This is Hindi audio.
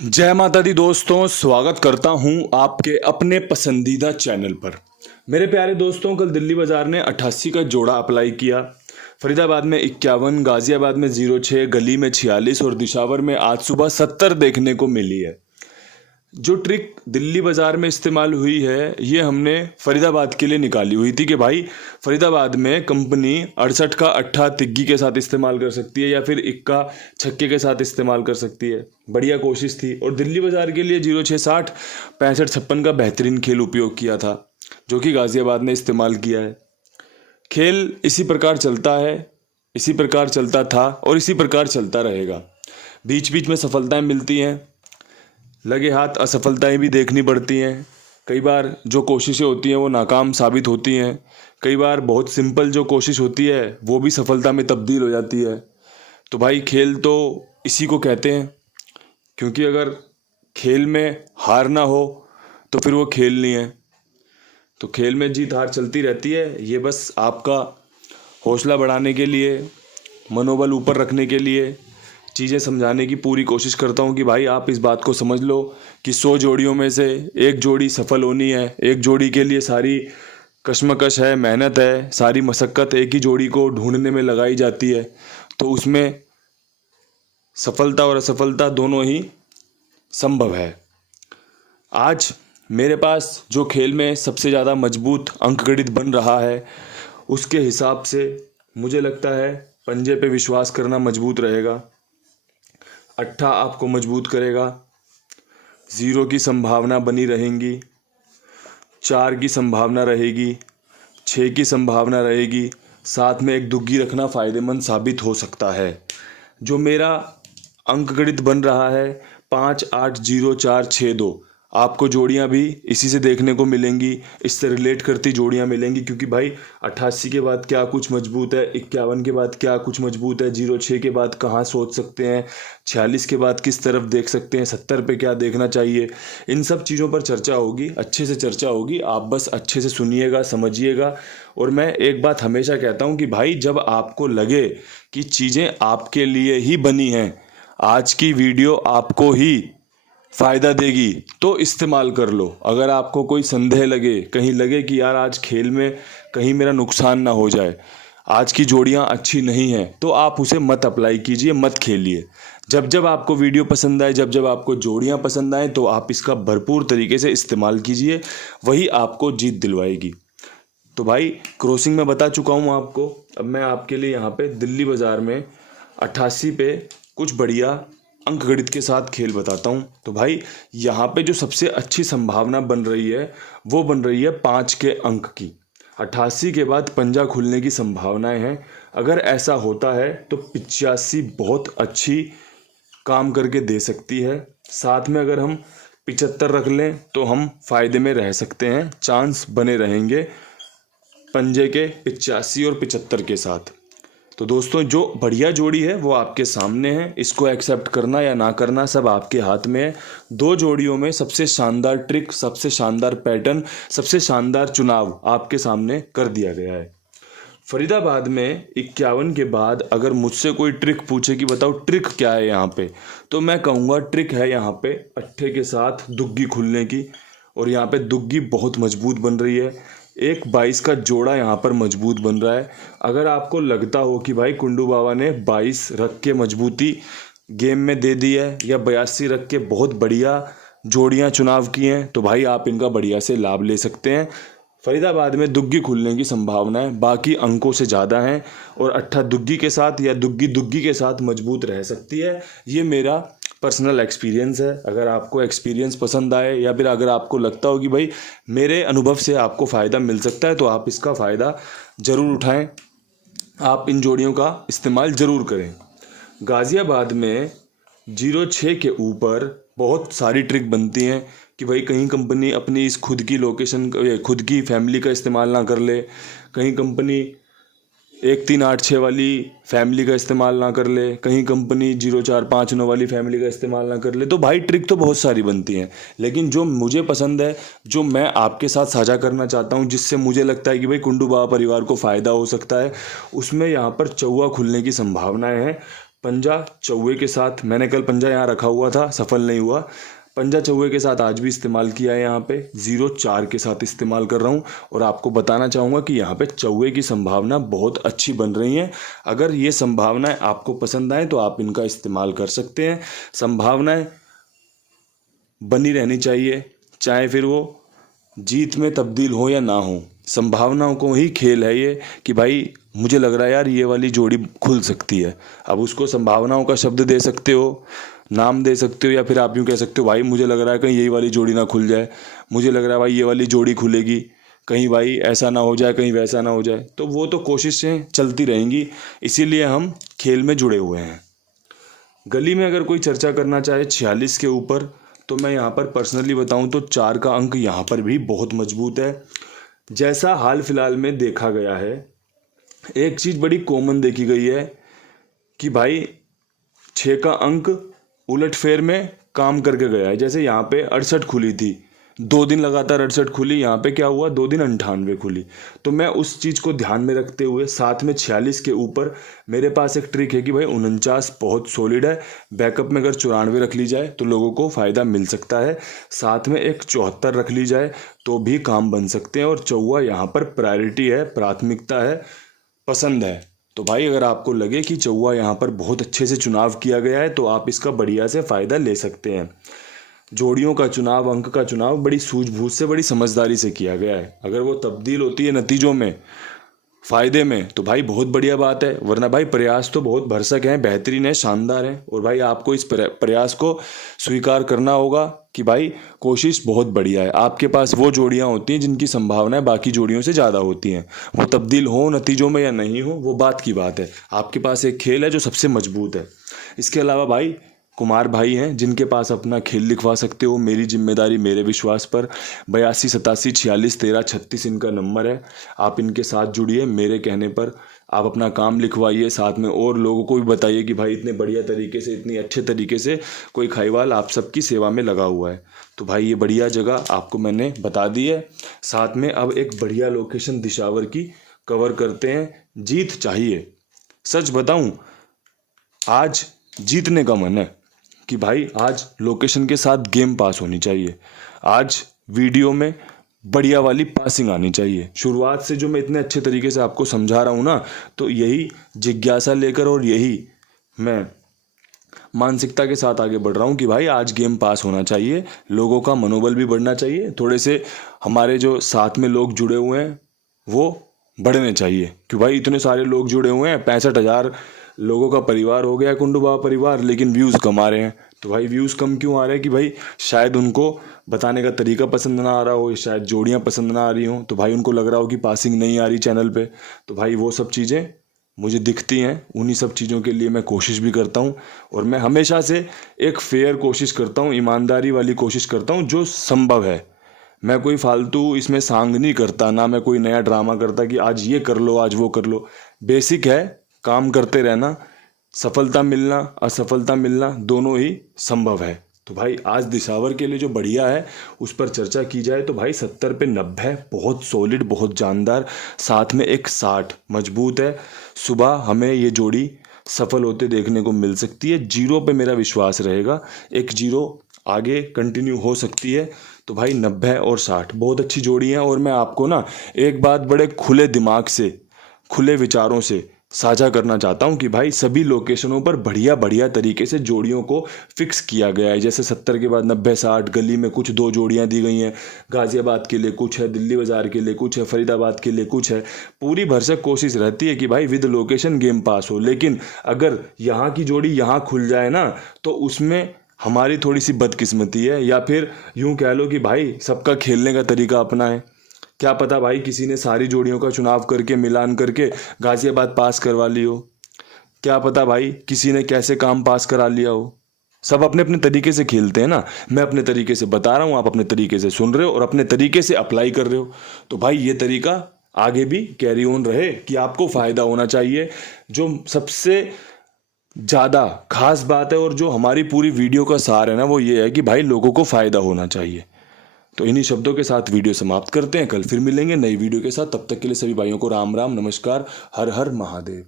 जय माता दी दोस्तों, स्वागत करता हूं आपके अपने पसंदीदा चैनल पर। मेरे प्यारे दोस्तों, कल दिल्ली बाजार ने 88 का जोड़ा अप्लाई किया। फरीदाबाद में 51, गाजियाबाद में 06, गली में 46 और दिशावर में आज सुबह 70 देखने को मिली है। जो ट्रिक दिल्ली बाजार में इस्तेमाल हुई है, ये हमने फरीदाबाद के लिए निकाली हुई थी कि भाई फरीदाबाद में कंपनी 68 का अट्ठा तिग्गी के साथ इस्तेमाल कर सकती है या फिर इक्का छक्के के साथ इस्तेमाल कर सकती है। बढ़िया कोशिश थी और दिल्ली बाजार के लिए 0660 65 56 का बेहतरीन खेल उपयोग किया था, जो कि गाजियाबाद ने इस्तेमाल किया है। खेल इसी प्रकार चलता है, इसी प्रकार चलता था और इसी प्रकार चलता रहेगा। बीच बीच में सफलताएं मिलती हैं, लगे हाथ असफलताएं भी देखनी पड़ती हैं। कई बार जो कोशिशें होती हैं वो नाकाम साबित होती हैं। कई बार बहुत सिंपल जो कोशिश होती है वो भी सफलता में तब्दील हो जाती है। तो भाई खेल तो इसी को कहते हैं, क्योंकि अगर खेल में हार ना हो तो फिर वो खेल नहीं है। तो खेल में जीत हार चलती रहती है। ये बस आपका हौसला बढ़ाने के लिए, मनोबल ऊपर रखने के लिए चीज़ें समझाने की पूरी कोशिश करता हूँ कि भाई आप इस बात को समझ लो कि 100 जोड़ियों में से एक जोड़ी सफल होनी है। एक जोड़ी के लिए सारी कशमकश है, मेहनत है, सारी मशक्क़त एक ही जोड़ी को ढूंढने में लगाई जाती है। तो उसमें सफलता और असफलता दोनों ही संभव है। आज मेरे पास जो खेल में सबसे ज़्यादा मजबूत अंकगणित बन रहा है, उसके हिसाब से मुझे लगता है पंजे पे विश्वास करना मजबूत रहेगा। अट्ठा आपको मजबूत करेगा, 0 की संभावना बनी रहेंगी, 4 की संभावना रहेगी, 6 की संभावना रहेगी, साथ में एक दुग्गी रखना फ़ायदेमंद साबित हो सकता है। जो मेरा अंकगणित बन रहा है 5 8 0 4 6 2, आपको जोड़ियां भी इसी से देखने को मिलेंगी, इससे रिलेट करती जोड़ियां मिलेंगी। क्योंकि भाई 88 के बाद क्या कुछ मजबूत है, 51 के बाद क्या कुछ मजबूत है, 06 के बाद कहाँ सोच सकते हैं, 46 के बाद किस तरफ देख सकते हैं, 70 पे क्या देखना चाहिए, इन सब चीज़ों पर चर्चा होगी, अच्छे से चर्चा होगी। आप बस अच्छे से सुनिएगा, समझिएगा। और मैं एक बात हमेशा कहता हूँ कि भाई जब आपको लगे कि चीज़ें आपके लिए ही बनी हैं, आज की वीडियो आपको ही फ़ायदा देगी, तो इस्तेमाल कर लो। अगर आपको कोई संदेह लगे, कहीं लगे कि यार आज खेल में कहीं मेरा नुकसान ना हो जाए, आज की जोड़ियां अच्छी नहीं हैं, तो आप उसे मत अप्लाई कीजिए, मत खेलिए। जब जब आपको वीडियो पसंद आए, जब जब आपको जोड़ियां पसंद आए, तो आप इसका भरपूर तरीके से इस्तेमाल कीजिए, वही आपको जीत दिलवाएगी। तो भाई क्रॉसिंग में बता चुका हूँ आपको। अब मैं आपके लिए यहाँ पे दिल्ली बाज़ार में 88 पे कुछ बढ़िया अंकगणित के साथ खेल बताता हूँ। तो भाई यहाँ पे जो सबसे अच्छी संभावना बन रही है वो बन रही है 5 के अंक की। 88 के बाद पंजा खुलने की संभावनाएं हैं। अगर ऐसा होता है तो 85 बहुत अच्छी काम करके दे सकती है। साथ में अगर हम 75 रख लें तो हम फायदे में रह सकते हैं, चांस बने रहेंगे पंजे के 85 और 75 के साथ। तो दोस्तों जो बढ़िया जोड़ी है वो आपके सामने है, इसको एक्सेप्ट करना या ना करना सब आपके हाथ में है। 2 जोड़ियों में सबसे शानदार ट्रिक, सबसे शानदार पैटर्न, सबसे शानदार चुनाव आपके सामने कर दिया गया है। फरीदाबाद में 51 के बाद अगर मुझसे कोई ट्रिक पूछे कि बताओ ट्रिक क्या है यहाँ पे, तो मैं कहूँगा ट्रिक है यहाँ पे अट्ठे के साथ दुग्गी खुलने की। और यहाँ पे दुग्गी बहुत मजबूत बन रही है। एक 22 का जोड़ा यहाँ पर मजबूत बन रहा है। अगर आपको लगता हो कि भाई कुंडू बाबा ने 22 रख के मजबूती गेम में दे दी है या 82 रख के बहुत बढ़िया जोड़ियाँ चुनाव की हैं, तो भाई आप इनका बढ़िया से लाभ ले सकते हैं। फरीदाबाद में दुग्गी खुलने की संभावनाएं बाकी अंकों से ज़्यादा हैं और अट्ठा दुग्गी के साथ या दुग्गी दुग्गी के साथ मजबूत रह सकती है। ये मेरा पर्सनल एक्सपीरियंस है। अगर आपको एक्सपीरियंस पसंद आए या फिर अगर आपको लगता हो कि भाई मेरे अनुभव से आपको फ़ायदा मिल सकता है, तो आप इसका फ़ायदा ज़रूर उठाएं, आप इन जोड़ियों का इस्तेमाल ज़रूर करें। गाज़ियाबाद में 06 के ऊपर बहुत सारी ट्रिक बनती हैं कि भाई कहीं कंपनी अपनी इस खुद की लोकेशन, खुद की फैमिली का इस्तेमाल ना कर ले, कहीं कंपनी 1 3 8 6 वाली फैमिली का इस्तेमाल ना कर ले, कहीं कंपनी 0 4 5 9 वाली फैमिली का इस्तेमाल ना कर ले। तो भाई ट्रिक तो बहुत सारी बनती हैं, लेकिन जो मुझे पसंद है, जो मैं आपके साथ साझा करना चाहता हूं, जिससे मुझे लगता है कि भाई कुंडू बाबा परिवार को फ़ायदा हो सकता है, उसमें यहाँ पर चौवा खुलने की संभावनाएं हैं। पंजा चौवे के साथ, मैंने कल पंजा यहाँ रखा हुआ था, सफल नहीं हुआ। पंजा चौवे के साथ आज भी इस्तेमाल किया है। यहाँ पे 0-4 के साथ इस्तेमाल कर रहा हूँ और आपको बताना चाहूँगा कि यहाँ पे चौवे की संभावना बहुत अच्छी बन रही है। अगर ये संभावनाएं आपको पसंद आए तो आप इनका इस्तेमाल कर सकते हैं। संभावनाएं बनी रहनी चाहिए, चाहे फिर वो जीत में तब्दील हो या ना हो। संभावनाओं को ही खेल है ये कि भाई मुझे लग रहा है यार ये वाली जोड़ी खुल सकती है। अब उसको संभावनाओं का शब्द दे सकते हो, नाम दे सकते हो, या फिर आप यूँ कह सकते हो भाई मुझे लग रहा है कहीं यही वाली जोड़ी ना खुल जाए, मुझे लग रहा है भाई ये वाली जोड़ी खुलेगी, कहीं भाई ऐसा ना हो जाए, कहीं वैसा ना हो जाए। तो वो तो कोशिशें चलती रहेंगी, इसीलिए हम खेल में जुड़े हुए हैं। गली में अगर कोई चर्चा करना चाहे 46 के ऊपर, तो मैं यहाँ पर पर्सनली बताऊँ तो 4 का अंक यहाँ पर भी बहुत मजबूत है। जैसा हाल फिलहाल में देखा गया है, एक चीज़ बड़ी कॉमन देखी गई है कि भाई 6 का अंक उलटफेर में काम करके गया है। जैसे यहाँ पे 68 खुली थी, 2 दिन लगातार 68 खुली, यहाँ पे क्या हुआ 2 दिन 98 खुली। तो मैं उस चीज़ को ध्यान में रखते हुए साथ में 46 के ऊपर मेरे पास एक ट्रिक है कि भाई 49 बहुत सॉलिड है। बैकअप में अगर 94 रख ली जाए तो लोगों को फ़ायदा मिल सकता है, साथ में एक 74 रख ली जाए तो भी काम बन सकते हैं। और चौवा यहाँ पर प्रायोरिटी है, प्राथमिकता है, पसंद है। तो भाई अगर आपको लगे कि चौवा यहाँ पर बहुत अच्छे से चुनाव किया गया है तो आप इसका बढ़िया से फ़ायदा ले सकते हैं। जोड़ियों का चुनाव, अंक का चुनाव बड़ी सूझबूझ से, बड़ी समझदारी से किया गया है। अगर वो तब्दील होती है नतीजों में, फ़ायदे में, तो भाई बहुत बढ़िया बात है। वरना भाई प्रयास तो बहुत भरसक हैं, बेहतरीन है, शानदार है। और भाई आपको इस प्रयास को स्वीकार करना होगा कि भाई कोशिश बहुत बढ़िया है। आपके पास वो जोड़ियां होती हैं जिनकी संभावनाएं बाकी जोड़ियों से ज़्यादा होती हैं। वो तब्दील हो नतीजों में या नहीं हो, वो बात की बात है। आपके पास एक खेल है जो सबसे मजबूत है। इसके अलावा भाई कुमार भाई हैं जिनके पास अपना खेल लिखवा सकते हो। मेरी जिम्मेदारी, मेरे विश्वास पर 82 87 46 13 36 इनका नंबर है। आप इनके साथ जुड़िए, मेरे कहने पर आप अपना काम लिखवाइए, साथ में और लोगों को भी बताइए कि भाई इतने बढ़िया तरीके से, इतनी अच्छे तरीके से कोई खाईवाल आप सबकी सेवा में लगा हुआ है। तो भाई ये बढ़िया जगह आपको मैंने बता दी है। साथ में अब एक बढ़िया लोकेशन दिशावर की कवर करते हैं। जीत चाहिए, सच बताऊं आज जीतने का मन है कि भाई आज लोकेशन के साथ गेम पास होनी चाहिए। आज वीडियो में बढ़िया वाली पासिंग आनी चाहिए। शुरुआत से जो मैं इतने अच्छे तरीके से आपको समझा रहा हूँ ना, तो यही जिज्ञासा लेकर और यही मैं मानसिकता के साथ आगे बढ़ रहा हूँ कि भाई आज गेम पास होना चाहिए। लोगों का मनोबल भी बढ़ना चाहिए, थोड़े से हमारे जो साथ में लोग जुड़े हुए हैं वो बढ़ने चाहिए। क्यों भाई इतने सारे लोग जुड़े हुए हैं, 65,000 लोगों का परिवार हो गया कुंडू बाबा परिवार, लेकिन व्यूज़ कम आ रहे हैं। तो भाई व्यूज़ कम क्यों आ रहे हैं कि भाई शायद उनको बताने का तरीका पसंद ना आ रहा हो, शायद जोड़ियाँ पसंद ना आ रही हों, तो भाई उनको लग रहा हो कि पासिंग नहीं आ रही चैनल पे। तो भाई वो सब चीज़ें मुझे दिखती हैं, उन्हीं सब चीज़ों के लिए मैं कोशिश भी करता हूँ। और मैं हमेशा से एक फेयर कोशिश करता हूँ, ईमानदारी वाली कोशिश करता हूँ जो संभव है। मैं कोई फालतू इसमें सांग नहीं करता, ना मैं कोई नया ड्रामा करता कि आज ये कर लो, आज वो कर लो। बेसिक है, काम करते रहना, सफलता मिलना असफलता मिलना दोनों ही संभव है। तो भाई आज दिशावर के लिए जो बढ़िया है उस पर चर्चा की जाए तो भाई 70 पे 90 बहुत सॉलिड, बहुत जानदार, साथ में एक 60 मजबूत है। सुबह हमें ये जोड़ी सफल होते देखने को मिल सकती है। 0 पे मेरा विश्वास रहेगा, एक 0 आगे कंटिन्यू हो सकती है। तो भाई 90 और 60 बहुत अच्छी जोड़ी है। और मैं आपको ना एक बात बड़े खुले दिमाग से, खुले विचारों से साझा करना चाहता हूं कि भाई सभी लोकेशनों पर बढ़िया बढ़िया तरीके से जोड़ियों को फिक्स किया गया है। जैसे 70 के बाद 90 60 गली में कुछ 2 जोड़ियां दी गई हैं, गाजियाबाद के लिए कुछ है, दिल्ली बाज़ार के लिए कुछ है, फरीदाबाद के लिए कुछ है। पूरी भरसक कोशिश रहती है कि भाई विद लोकेशन गेम पास हो। लेकिन अगर यहाँ की जोड़ी यहाँ खुल जाए ना तो उसमें हमारी थोड़ी सी बदकिस्मती है, या फिर यूँ कह लो कि भाई सबका खेलने का तरीका अपना है। क्या पता भाई किसी ने सारी जोड़ियों का चुनाव करके मिलान करके गाजियाबाद पास करवा ली हो, क्या पता भाई किसी ने कैसे काम पास करा लिया हो। सब अपने अपने तरीके से खेलते हैं ना। मैं अपने तरीके से बता रहा हूँ, आप अपने तरीके से सुन रहे हो और अपने तरीके से अप्लाई कर रहे हो। तो भाई ये तरीका आगे भी कैरी ऑन रहे कि आपको फ़ायदा होना चाहिए। जो सबसे ज़्यादा खास बात है और जो हमारी पूरी वीडियो का सार है ना, वो ये है कि भाई लोगों को फ़ायदा होना चाहिए। तो इन्हीं शब्दों के साथ वीडियो समाप्त करते हैं। कल फिर मिलेंगे नई वीडियो के साथ। तब तक के लिए सभी भाइयों को राम राम, नमस्कार, हर हर महादेव।